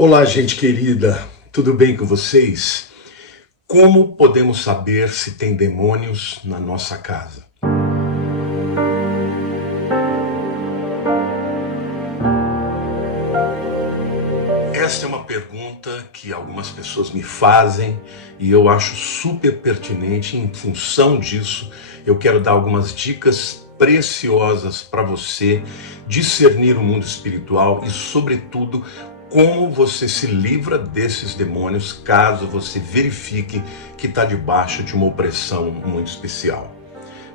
Olá, gente querida, tudo bem com vocês? Como podemos saber se tem demônios na nossa casa? Esta é uma pergunta que algumas pessoas me fazem e eu acho super pertinente. Em função disso, eu quero dar algumas dicas preciosas para você discernir o mundo espiritual e, sobretudo, como você se livra desses demônios caso você verifique que está debaixo de uma opressão muito especial.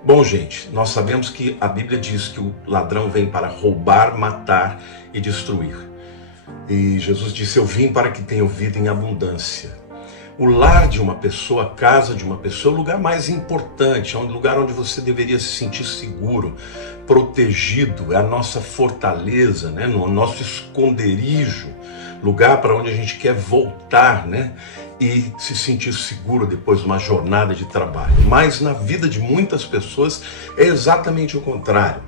Bom, gente, nós sabemos que a Bíblia diz que o ladrão vem para roubar, matar e destruir. E Jesus disse: eu vim para que tenham vida em abundância. O lar de uma pessoa, a casa de uma pessoa, é o lugar mais importante, é um lugar onde você deveria se sentir seguro, protegido, é a nossa fortaleza, né? O nosso esconderijo, lugar para onde a gente quer voltar, né? E se sentir seguro depois de uma jornada de trabalho. Mas na vida de muitas pessoas é exatamente o contrário.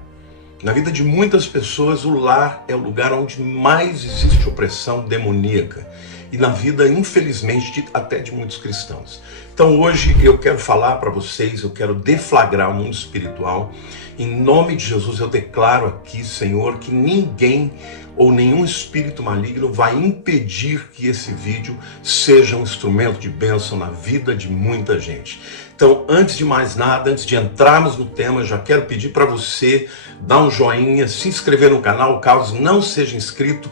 Na vida de muitas pessoas, o lar é o lugar onde mais existe opressão demoníaca. E na vida, infelizmente, até de muitos cristãos. Então hoje eu quero falar para vocês, eu quero deflagrar o mundo espiritual. Em nome de Jesus eu declaro aqui, Senhor, que ninguém ou nenhum espírito maligno vai impedir que esse vídeo seja um instrumento de bênção na vida de muita gente. Então, antes de mais nada, antes de entrarmos no tema, eu já quero pedir para você dar um joinha, se inscrever no canal, caso não seja inscrito,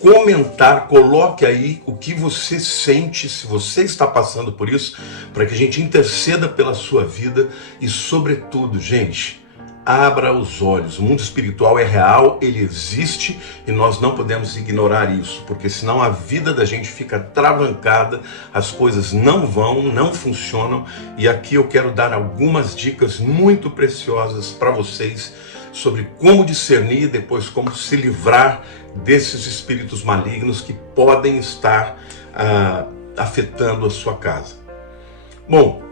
comentar, coloque aí o que você sente, se você está passando por isso, para que a gente interceda pela sua vida e, sobretudo, gente, abra os olhos. O mundo espiritual é real, ele existe e nós não podemos ignorar isso, porque senão a vida da gente fica travancada, as coisas não funcionam. E aqui eu quero dar algumas dicas muito preciosas para vocês sobre como discernir e depois como se livrar desses espíritos malignos que podem estar afetando a sua casa. Bom,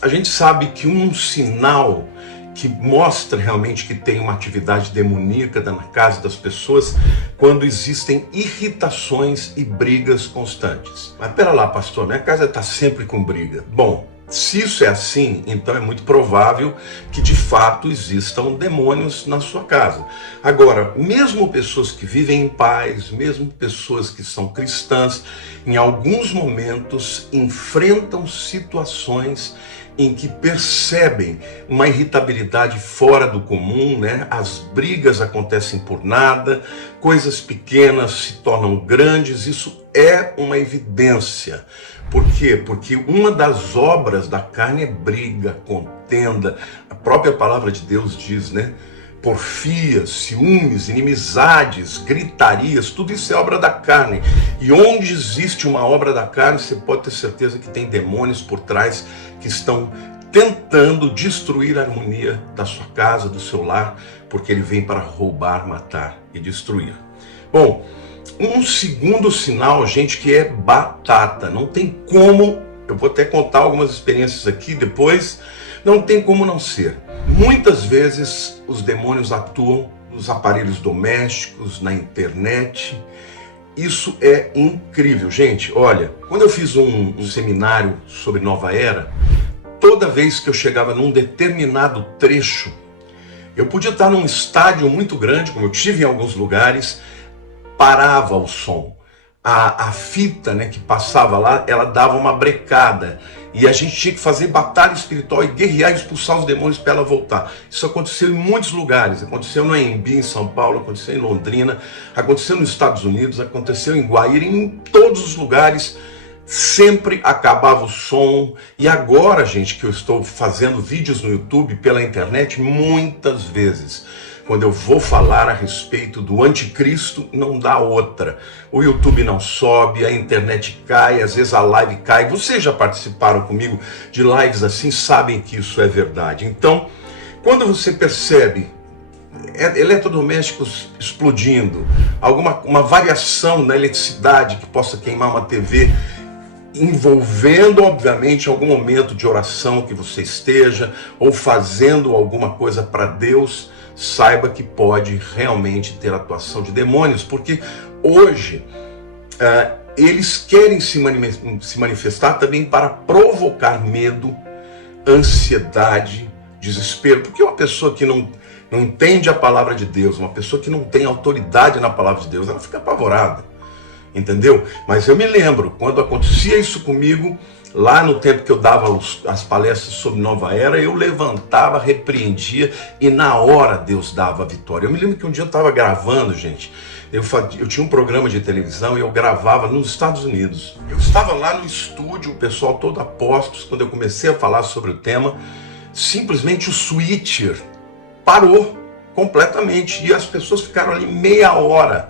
a gente sabe que um sinal que mostra realmente que tem uma atividade demoníaca na casa das pessoas, quando existem irritações e brigas constantes. Mas pera lá, pastor, minha casa está sempre com briga. Bom, se isso é assim, então é muito provável que de fato existam demônios na sua casa. Agora, mesmo pessoas que vivem em paz, mesmo pessoas que são cristãs, em alguns momentos enfrentam situações em que percebem uma irritabilidade fora do comum, né? As brigas acontecem por nada, coisas pequenas se tornam grandes, isso é uma evidência. Por quê? Porque uma das obras da carne é briga, contenda. A própria palavra de Deus diz, né? Porfias, ciúmes, inimizades, gritarias, tudo isso é obra da carne. E onde existe uma obra da carne, você pode ter certeza que tem demônios por trás que estão tentando destruir a harmonia da sua casa, do seu lar, porque ele vem para roubar, matar e destruir. Bom, um segundo sinal, gente, que é batata. Não tem como, eu vou até contar algumas experiências aqui depois, não tem como não ser. Muitas vezes os demônios atuam nos aparelhos domésticos, na internet. Isso é incrível, gente. Olha, quando eu fiz um seminário sobre Nova Era, toda vez que eu chegava num determinado trecho, eu podia estar num estádio muito grande, como eu tive em alguns lugares, parava o som. A fita, né, que passava lá, ela dava uma brecada. E a gente tinha que fazer batalha espiritual e guerrear e expulsar os demônios para ela voltar. Isso aconteceu em muitos lugares. Aconteceu no AMB, em São Paulo, aconteceu em Londrina, aconteceu nos Estados Unidos, aconteceu em Guaíra, em todos os lugares. Sempre acabava o som. E agora, gente, que eu estou fazendo vídeos no YouTube, pela internet, muitas vezes, quando eu vou falar a respeito do anticristo, não dá outra. O YouTube não sobe, a internet cai, às vezes a live cai. Vocês já participaram comigo de lives assim, sabem que isso é verdade. Então, quando você percebe eletrodomésticos explodindo, uma variação na eletricidade que possa queimar uma TV, envolvendo, obviamente, algum momento de oração que você esteja, ou fazendo alguma coisa para Deus, saiba que pode realmente ter atuação de demônios, porque hoje eles querem se manifestar também para provocar medo, ansiedade, desespero, porque uma pessoa que não entende a palavra de Deus, uma pessoa que não tem autoridade na palavra de Deus, ela fica apavorada, entendeu? Mas eu me lembro, quando acontecia isso comigo, lá no tempo que eu dava as palestras sobre Nova Era, eu levantava, repreendia e na hora Deus dava a vitória. Eu me lembro que um dia eu estava gravando, gente, eu tinha um programa de televisão e eu gravava nos Estados Unidos. Eu estava lá no estúdio, o pessoal todo a postos, quando eu comecei a falar sobre o tema, simplesmente o switcher parou completamente e as pessoas ficaram ali meia hora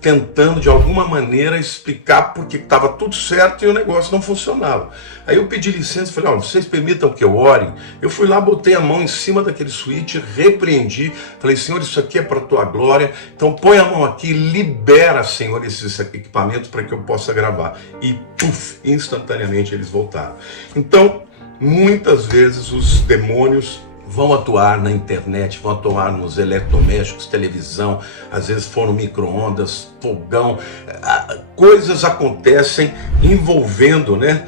tentando de alguma maneira explicar porque estava tudo certo e o negócio não funcionava. Aí eu pedi licença e falei, olha, vocês permitam que eu ore? Eu fui lá, botei a mão em cima daquele switch, repreendi, falei, Senhor, isso aqui é para a tua glória, então põe a mão aqui, libera, Senhor, esses equipamentos para que eu possa gravar. E, puf, instantaneamente eles voltaram. Então, muitas vezes os demônios vão atuar na internet, vão atuar nos eletrodomésticos, televisão, às vezes foram micro-ondas, fogão, coisas acontecem envolvendo, né,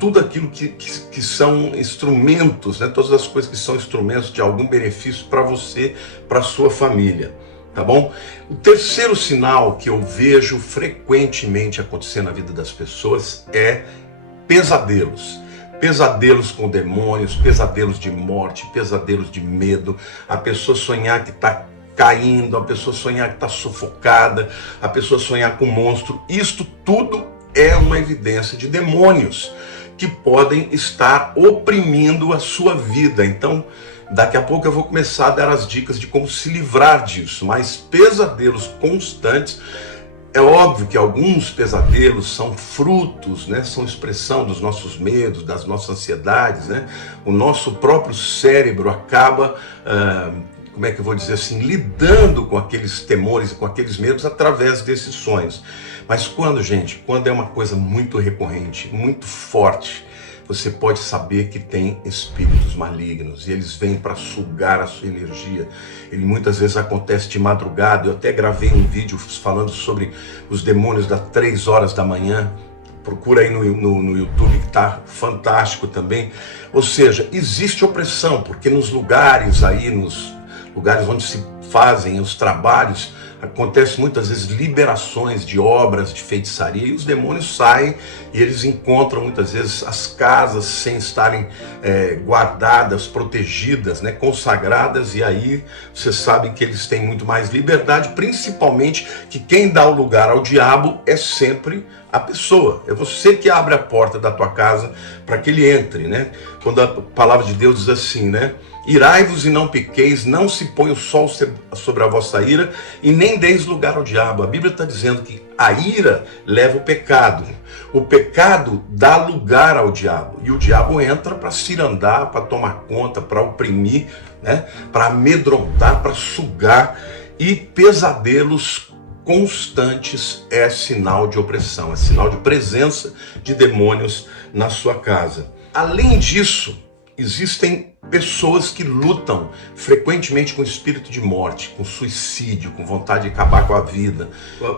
tudo aquilo que são instrumentos, né, todas as coisas que são instrumentos de algum benefício para você, para sua família. Tá bom? O terceiro sinal que eu vejo frequentemente acontecer na vida das pessoas é pesadelos. Pesadelos com demônios, pesadelos de morte, pesadelos de medo, a pessoa sonhar que está caindo, a pessoa sonhar que está sufocada, a pessoa sonhar com monstro. Isto tudo é uma evidência de demônios que podem estar oprimindo a sua vida. Então, daqui a pouco eu vou começar a dar as dicas de como se livrar disso, mas pesadelos constantes, é óbvio que alguns pesadelos são frutos, né? São expressão dos nossos medos, das nossas ansiedades, né? O nosso próprio cérebro acaba, como é que eu vou dizer assim, lidando com aqueles temores e com aqueles medos através desses sonhos. Mas quando é uma coisa muito recorrente, muito forte, você pode saber que tem espíritos malignos e eles vêm para sugar a sua energia. Ele muitas vezes acontece de madrugada. Eu até gravei um vídeo falando sobre os demônios das 3 horas da manhã. Procura aí no YouTube, que está fantástico também. Ou seja, existe opressão, porque nos lugares onde se fazem os trabalhos, acontece muitas vezes liberações de obras de feitiçaria e os demônios saem e eles encontram muitas vezes as casas sem estarem guardadas, protegidas, né, consagradas, e aí você sabe que eles têm muito mais liberdade, principalmente que quem dá o lugar ao diabo é sempre a pessoa. É você que abre a porta da tua casa para que ele entre, né? Quando a palavra de Deus diz assim, né? Irai-vos e não pequeis, não se põe o sol sobre a vossa ira e nem deis lugar ao diabo. A Bíblia está dizendo que a ira leva o pecado dá lugar ao diabo, e o diabo entra para cirandar, para tomar conta, para oprimir, né? Para amedrontar, para sugar, e pesadelos constantes é sinal de opressão, é sinal de presença de demônios na sua casa. Além disso, existem pessoas que lutam frequentemente com espírito de morte, com suicídio, com vontade de acabar com a vida,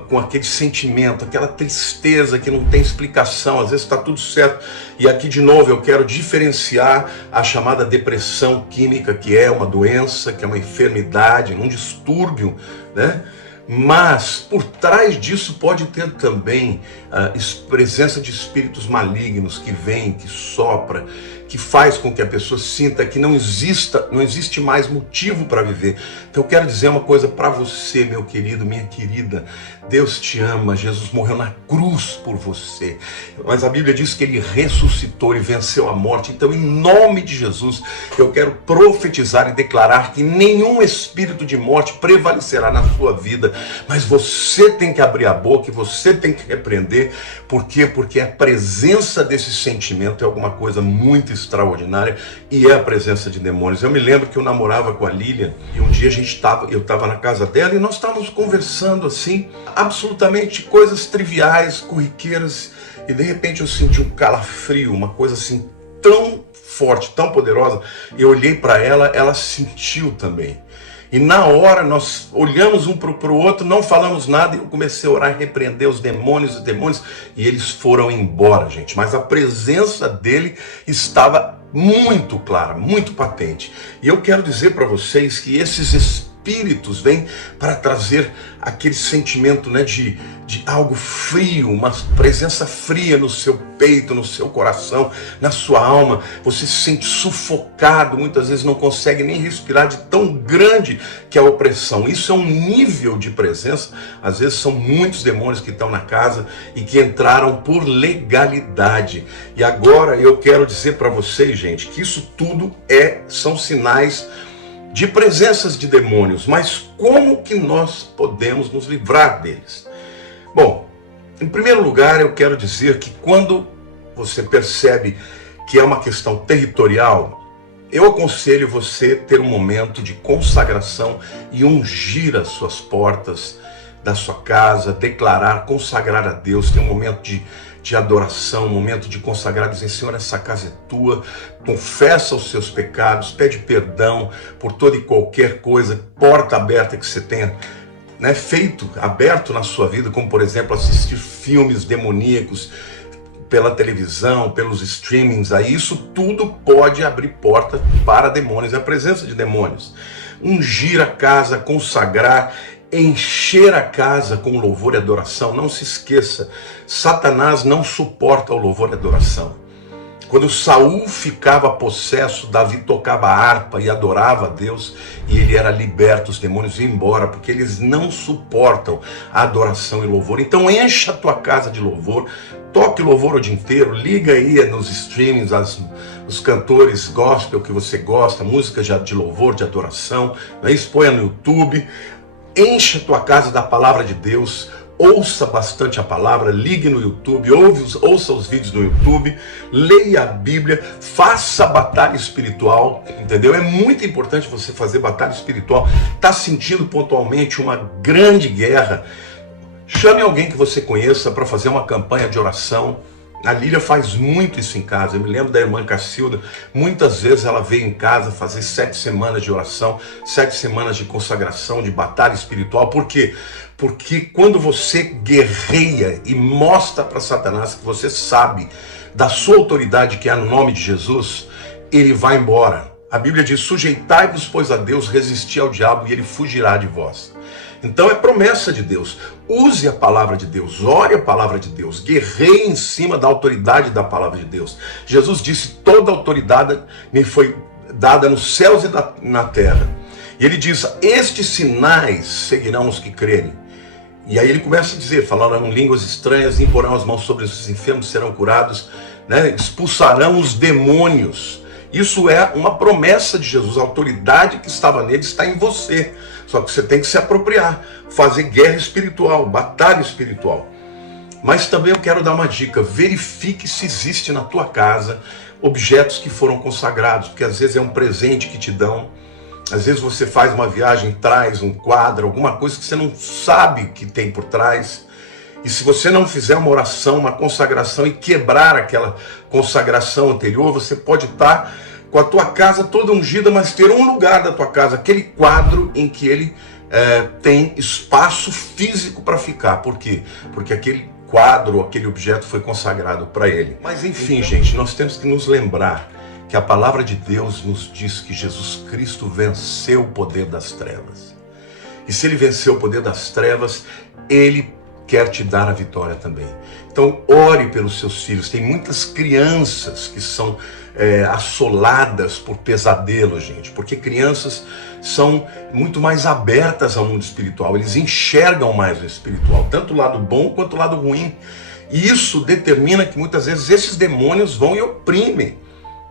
com aquele sentimento, aquela tristeza que não tem explicação, às vezes está tudo certo. E aqui de novo eu quero diferenciar a chamada depressão química, que é uma doença, que é uma enfermidade, um distúrbio, né? Mas por trás disso pode ter também a presença de espíritos malignos que vêm, que sopra, que faz com que a pessoa sinta que não existe mais motivo para viver. Então eu quero dizer uma coisa para você, meu querido, minha querida. Deus te ama, Jesus morreu na cruz por você. Mas a Bíblia diz que ele ressuscitou e venceu a morte. Então, em nome de Jesus, eu quero profetizar e declarar que nenhum espírito de morte prevalecerá na sua vida. Mas você tem que abrir a boca e você tem que repreender. Por quê? Porque a presença desse sentimento é alguma coisa muito extraordinária e é a presença de demônios. Eu me lembro que eu namorava com a Lilian e um dia eu estava na casa dela e nós estávamos conversando assim, absolutamente coisas triviais, corriqueiras, e de repente eu senti um calafrio, uma coisa assim tão forte, tão poderosa. Eu olhei para ela, ela sentiu também. E na hora nós olhamos um para o outro, não falamos nada, e eu comecei a orar e repreender os demônios, e eles foram embora, gente. Mas a presença dele estava muito clara, muito patente. E eu quero dizer para vocês que esses espíritos vêm para trazer aquele sentimento, né, de algo frio, uma presença fria no seu peito, no seu coração, na sua alma. Você se sente sufocado, muitas vezes não consegue nem respirar de tão grande que é a opressão. Isso é um nível de presença. Às vezes são muitos demônios que estão na casa e que entraram por legalidade. E agora eu quero dizer para vocês, gente, que isso tudo são sinais de presenças de demônios. Mas como que nós podemos nos livrar deles? Bom, em primeiro lugar, eu quero dizer que quando você percebe que é uma questão territorial, eu aconselho você ter um momento de consagração e ungir as suas portas da sua casa, declarar, consagrar a Deus, ter um momento de adoração, um momento de consagrar, dizer: Senhor, essa casa é tua, confessa os seus pecados, pede perdão por toda e qualquer coisa, porta aberta que você tenha, né, aberto na sua vida, como por exemplo assistir filmes demoníacos pela televisão, pelos streamings, aí isso tudo pode abrir porta para demônios, a presença de demônios. Ungir a casa, consagrar, encher a casa com louvor e adoração. Não se esqueça, Satanás não suporta o louvor e adoração. Quando Saul ficava possesso, Davi tocava harpa e adorava a Deus, e ele era liberto, os demônios iam embora, porque eles não suportam a adoração e louvor. Então encha a tua casa de louvor, toque louvor o dia inteiro, liga aí nos streamings, os cantores gospel que você gosta, música de louvor, de adoração, exponha no YouTube, encha a tua casa da palavra de Deus. Ouça bastante a palavra, ligue no YouTube, ouça os vídeos no YouTube, leia a Bíblia, faça batalha espiritual, entendeu? É muito importante você fazer batalha espiritual. Está sentindo pontualmente uma grande guerra? Chame alguém que você conheça para fazer uma campanha de oração. A Lília faz muito isso em casa. Eu me lembro da irmã Cacilda, muitas vezes ela veio em casa fazer 7 semanas de oração, 7 semanas de consagração, de batalha espiritual. Por quê? Porque quando você guerreia e mostra para Satanás que você sabe da sua autoridade, que é no nome de Jesus, ele vai embora. A Bíblia diz: sujeitai-vos, pois, a Deus, resisti ao diabo e ele fugirá de vós. Então é promessa de Deus. Use a palavra de Deus, ore a palavra de Deus, guerreie em cima da autoridade da palavra de Deus. Jesus disse: toda autoridade me foi dada nos céus e na terra. E ele diz: estes sinais seguirão os que crerem. E aí ele começa a dizer, falando em línguas estranhas, imporão as mãos sobre os enfermos, serão curados, né? Expulsarão os demônios. Isso é uma promessa de Jesus. A autoridade que estava nele está em você. Só que você tem que se apropriar, fazer guerra espiritual, batalha espiritual. Mas também eu quero dar uma dica: verifique se existe na tua casa objetos que foram consagrados, porque às vezes é um presente que te dão. Às vezes você faz uma viagem, traz um quadro, alguma coisa que você não sabe que tem por trás. E se você não fizer uma oração, uma consagração e quebrar aquela consagração anterior, você pode estar com a tua casa toda ungida, mas ter um lugar da tua casa, aquele quadro em que ele tem espaço físico para ficar. Por quê? Porque aquele quadro, aquele objeto foi consagrado para ele. Mas enfim, gente, nós temos que nos lembrar que a palavra de Deus nos diz que Jesus Cristo venceu o poder das trevas. E se ele venceu o poder das trevas, ele quer te dar a vitória também. Então ore pelos seus filhos. Tem muitas crianças que são assoladas por pesadelos, gente, porque crianças são muito mais abertas ao mundo espiritual, eles enxergam mais o espiritual, tanto o lado bom quanto o lado ruim. E isso determina que muitas vezes esses demônios vão e oprimem.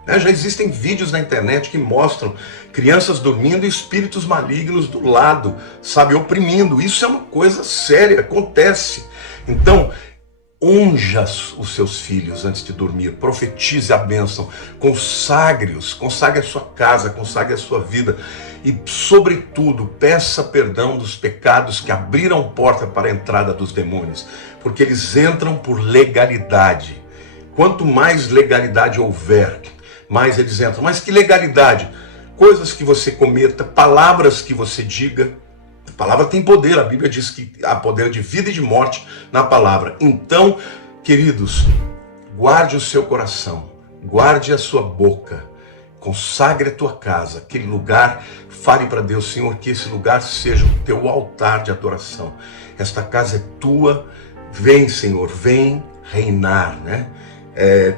Já existem vídeos na internet que mostram crianças dormindo e espíritos malignos do lado, sabe, oprimindo. Isso é uma coisa séria, acontece. Então, unja os seus filhos antes de dormir, profetize a bênção, consagre-os, consagre a sua casa, consagre a sua vida e, sobretudo, peça perdão dos pecados que abriram porta para a entrada dos demônios, porque eles entram por legalidade. Quanto mais legalidade houver, mais eles entram. Mas que legalidade? coisas que você cometa, palavras que você diga. A palavra tem poder, a Bíblia diz que há poder de vida e de morte na palavra. Então, queridos, guarde o seu coração, guarde a sua boca, consagre a tua casa, aquele lugar, fale para Deus, Senhor, que esse lugar seja o teu altar de adoração. Esta casa é tua, vem, Senhor, vem reinar, né?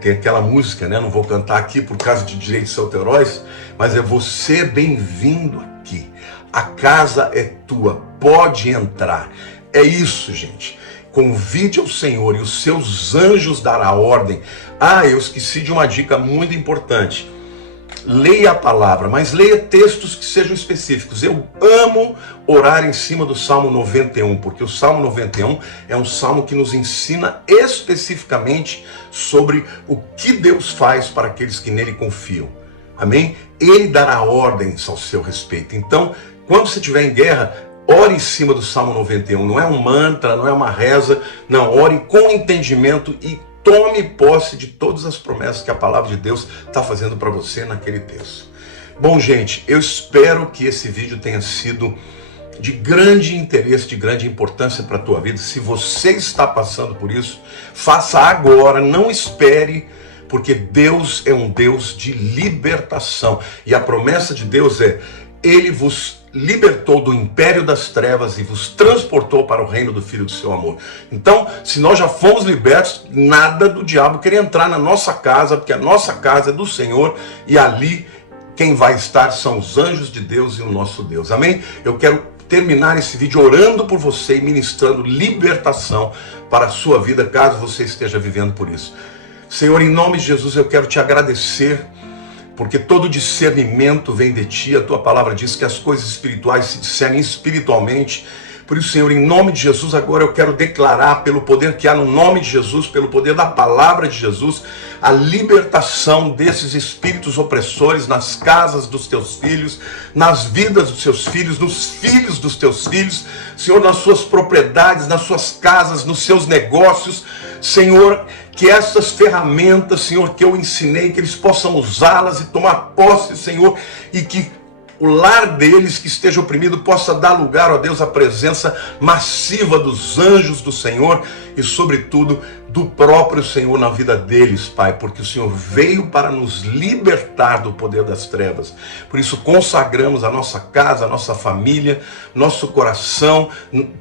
Tem aquela música, né? Não vou cantar aqui por causa de direitos autorais, mas é você bem-vindo aqui. A casa é tua, pode entrar. É isso, gente. Convide ao Senhor e os seus anjos dará ordem. Eu esqueci de uma dica muito importante. Leia a palavra, mas leia textos que sejam específicos. Eu amo orar em cima do Salmo 91, porque o Salmo 91 é um salmo que nos ensina especificamente sobre o que Deus faz para aqueles que nele confiam. Amém? Ele dará ordens ao seu respeito. Então, quando você estiver em guerra, ore em cima do Salmo 91. Não é um mantra, não é uma reza. Não, ore com entendimento e tome posse de todas as promessas que a palavra de Deus está fazendo para você naquele texto. Bom, gente, eu espero que esse vídeo tenha sido de grande interesse, de grande importância para a tua vida. Se você está passando por isso, faça agora, não espere, porque Deus é um Deus de libertação. E a promessa de Deus é: Ele vos libertou do império das trevas e vos transportou para o reino do Filho do seu amor. Então, se nós já fomos libertos, nada do diabo querer entrar na nossa casa, porque a nossa casa é do Senhor e ali quem vai estar são os anjos de Deus e o nosso Deus. Amém? Eu quero terminar esse vídeo orando por você e ministrando libertação para a sua vida, caso você esteja vivendo por isso. Senhor, em nome de Jesus, eu quero te agradecer, porque todo discernimento vem de ti. A tua palavra diz que as coisas espirituais se discernem espiritualmente. Por isso, Senhor, em nome de Jesus, agora eu quero declarar, pelo poder que há no nome de Jesus, pelo poder da palavra de Jesus, a libertação desses espíritos opressores nas casas dos teus filhos, nas vidas dos seus filhos, nos filhos dos teus filhos, Senhor, nas suas propriedades, nas suas casas, nos seus negócios. Senhor, que essas ferramentas, Senhor, que eu ensinei, que eles possam usá-las e tomar posse, Senhor, e que o lar deles que esteja oprimido possa dar lugar, ó Deus, à presença massiva dos anjos do Senhor e, sobretudo, do próprio Senhor na vida deles, Pai, porque o Senhor veio para nos libertar do poder das trevas. Por isso, consagramos a nossa casa, a nossa família, nosso coração,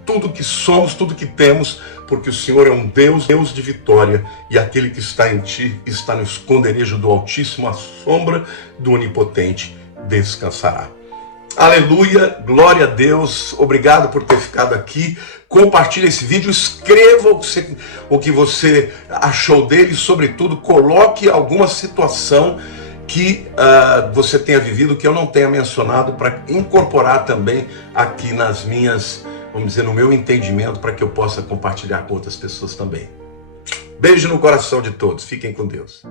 tudo que somos, tudo que temos, porque o Senhor é um Deus, Deus de vitória, e aquele que está em ti está no esconderijo do Altíssimo, à sombra do Onipotente descansará. Aleluia, glória a Deus, obrigado por ter ficado aqui. Compartilhe esse vídeo, escreva o que você achou dele, sobretudo coloque alguma situação que você tenha vivido, que eu não tenha mencionado, para incorporar também aqui nas minhas, vamos dizer, no meu entendimento, para que eu possa compartilhar com outras pessoas também. Beijo no coração de todos, fiquem com Deus.